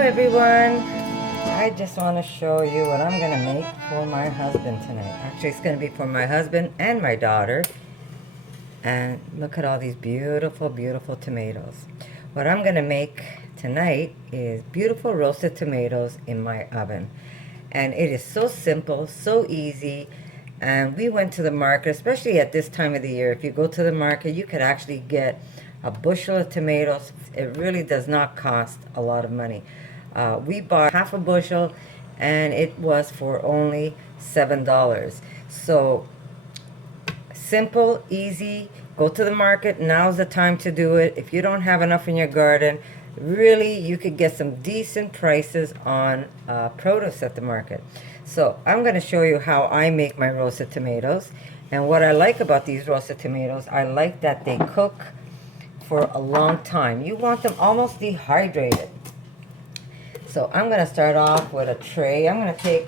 everyone. I just want to show you what I'm going to make for my husband tonight. Actually, it's going to be for my husband and my daughter. And look at all these beautiful, beautiful tomatoes. What I'm going to make tonight is beautiful roasted tomatoes in my oven. And it is so simple, so easy. And we went to the market, especially at this time of the year. If you go to the market, you could actually get a bushel of tomatoes. It really does not cost a lot of money. We bought half a bushel and it was for only $7. So simple, easy. Go to the market. Now's the time to do it. If you don't have enough in your garden, really you could get some decent prices on produce at the market. So I'm going to show you how I make my roasted tomatoes. And what I like about these roasted tomatoes, I like that they cook for a long time. You want them almost dehydrated. So I'm going to start off with a tray. I'm going to take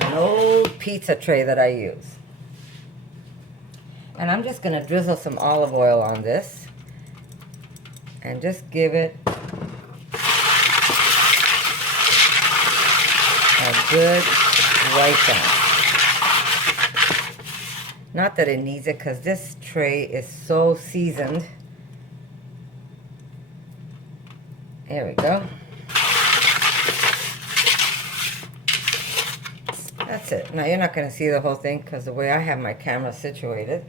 an old pizza tray that I use. And I'm just going to drizzle some olive oil on this and just give it a good wipe down. Not that it needs it, because this tray is so seasoned. There we go. That's it. Now you're not going to see the whole thing because the way I have my camera situated.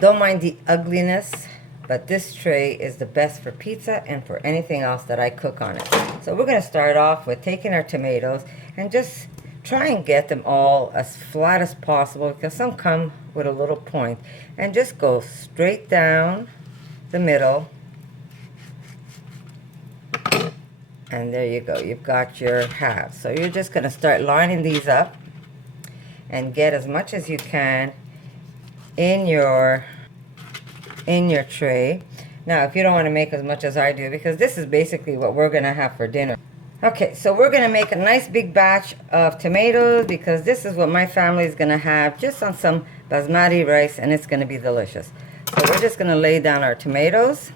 Don't mind the ugliness, but this tray is the best for pizza and for anything else that I cook on it. So we're going to start off with taking our tomatoes and just try and get them all as flat as possible, because some come with a little point, and just go straight down the middle. And there you go. You've got your halves. So you're just going to start lining these up and get as much as you can in your tray. Now, if you don't want to make as much as I do, because this is basically what we're going to have for dinner. Okay, so we're going to make a nice big batch of tomatoes, because this is what my family is going to have just on some basmati rice, and it's going to be delicious. So we're just going to lay down our tomatoes.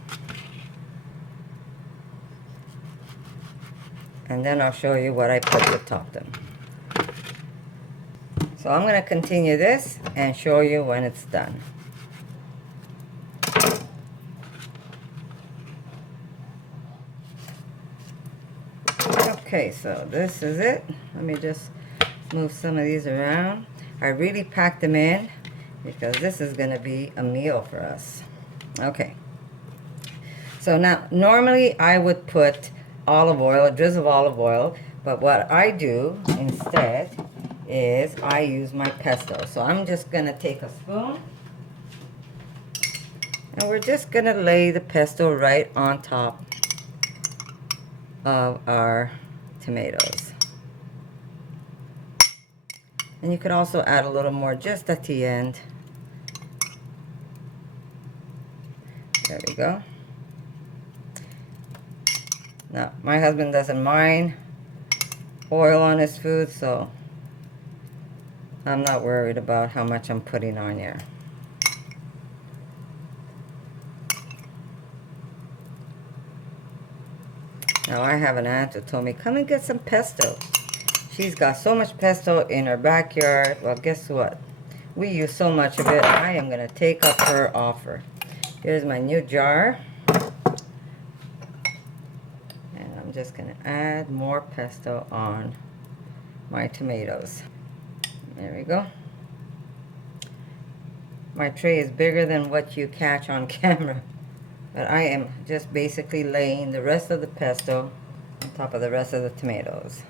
And then I'll show you what I put to top them. So I'm going to continue this and show you when it's done. Okay, so this is it. Let me just move some of these around. I really packed them in because this is going to be a meal for us. Okay. So now, normally I would put olive oil, a drizzle of olive oil, but what I do instead is I use my pesto. So I'm just going to take a spoon and we're just going to lay the pesto right on top of our tomatoes. And you could also add a little more just at the end. There we go. Now, my husband doesn't mind oil on his food, so I'm not worried about how much I'm putting on here. Now, I have an aunt who told me, come and get some pesto. She's got so much pesto in her backyard. Well, guess what? We use so much of it, I am going to take up her offer. Here's my new jar. I'm just going to add more pesto on my tomatoes. There we go. My tray is bigger than what you catch on camera, but I am just basically laying the rest of the pesto on top of the rest of the tomatoes.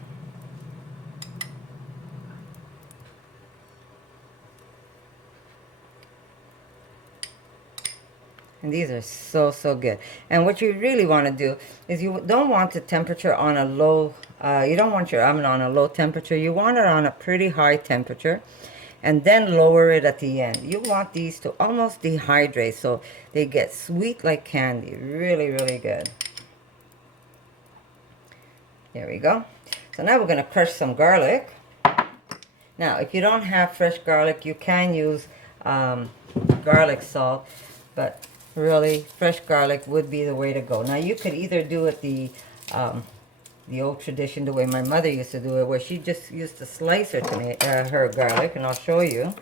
And these are so, so good. And what you really want to do is you don't want the temperature on a low, you don't want your oven on a low temperature. You want it on a pretty high temperature. And then lower it at the end. You want these to almost dehydrate so they get sweet like candy. Really, really good. There we go. So now we're going to crush some garlic. Now, if you don't have fresh garlic, you can use garlic salt. But really, fresh garlic would be the way to go. Now, you could either do it the old tradition, the way my mother used to do it, where she just used to slice her garlic, and I'll show you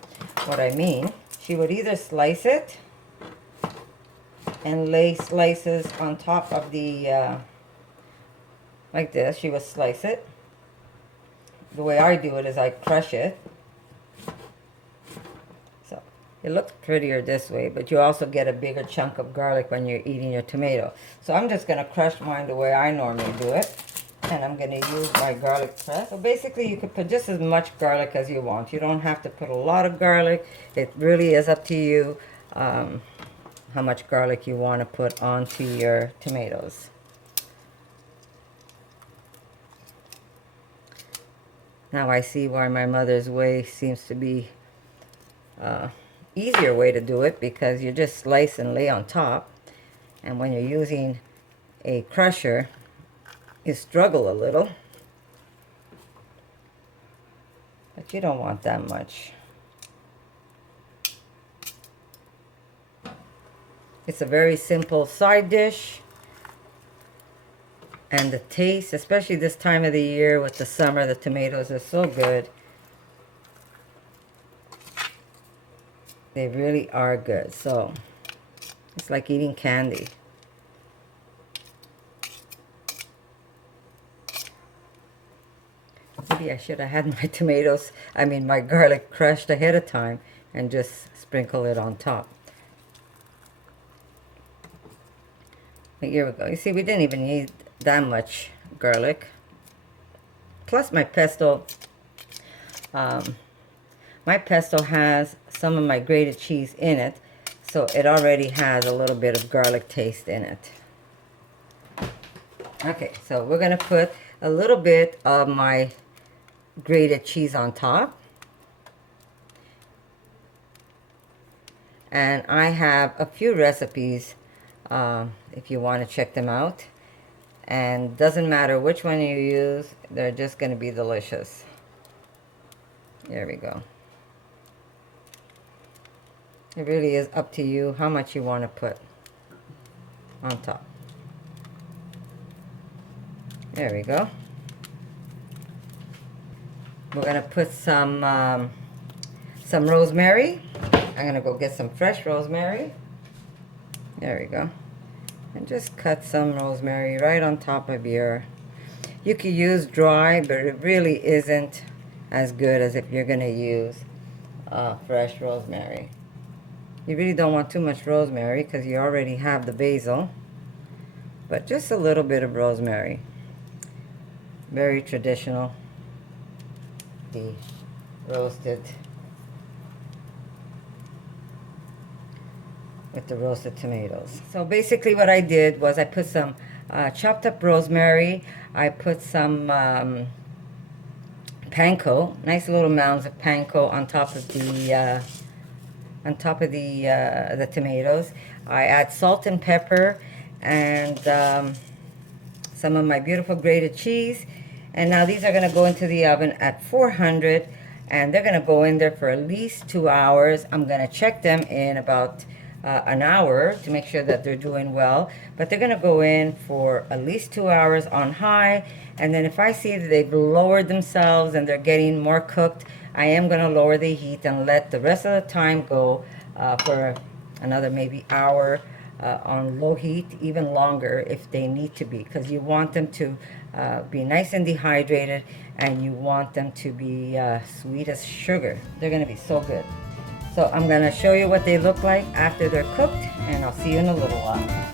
what I mean. She would either slice it and lay slices on top of the, like this. She would slice it. The way I do it is I crush it. So it looks prettier this way, but you also get a bigger chunk of garlic when you're eating your tomato. So I'm just going to crush mine the way I normally do it. And I'm going to use my garlic press. So basically you could put just as much garlic as you want. You don't have to put a lot of garlic. It really is up to you how much garlic you want to put onto your tomatoes. Now I see why my mother's way seems to be easier way to do it, because you just slice and lay on top. And when you're using a crusher, you struggle a little, but you don't want that much. It's a very simple side dish, and the taste, especially this time of the year with the summer, the tomatoes are so good. They really are good. So it's like eating candy. Maybe I should have had my garlic crushed ahead of time and just sprinkle it on top. But here we go. You see, we didn't even need that much garlic. Plus my pesto has some of my grated cheese in it, so it already has a little bit of garlic taste in it. Okay, so we're going to put a little bit of my grated cheese on top. And I have a few recipes if you want to check them out. And doesn't matter which one you use, they're just going to be delicious. There we go. It really is up to you how much you want to put on top. There we go. We're going to put some rosemary. I'm going to go get some fresh rosemary. There we go. And just cut some rosemary right on top of your... You could use dry, but it really isn't as good as if you're going to use fresh rosemary. You really don't want too much rosemary because you already have the basil. But just a little bit of rosemary. Very traditional. The roasted with the roasted tomatoes. So basically what I did was I put some chopped up rosemary. I put some panko, nice little mounds of panko on top of the tomatoes. I add salt and pepper and some of my beautiful grated cheese. And now these are going to go into the oven at 400, and they're going to go in there for at least 2 hours. I'm going to check them in about an hour to make sure that they're doing well. But they're going to go in for at least 2 hours on high. And then if I see that they've lowered themselves and they're getting more cooked, I am going to lower the heat and let the rest of the time go for another maybe hour on low heat, even longer if they need to be, because you want them to be nice and dehydrated, and you want them to be sweet as sugar. They're going to be so good. So I'm going to show you what they look like after they're cooked, and I'll see you in a little while.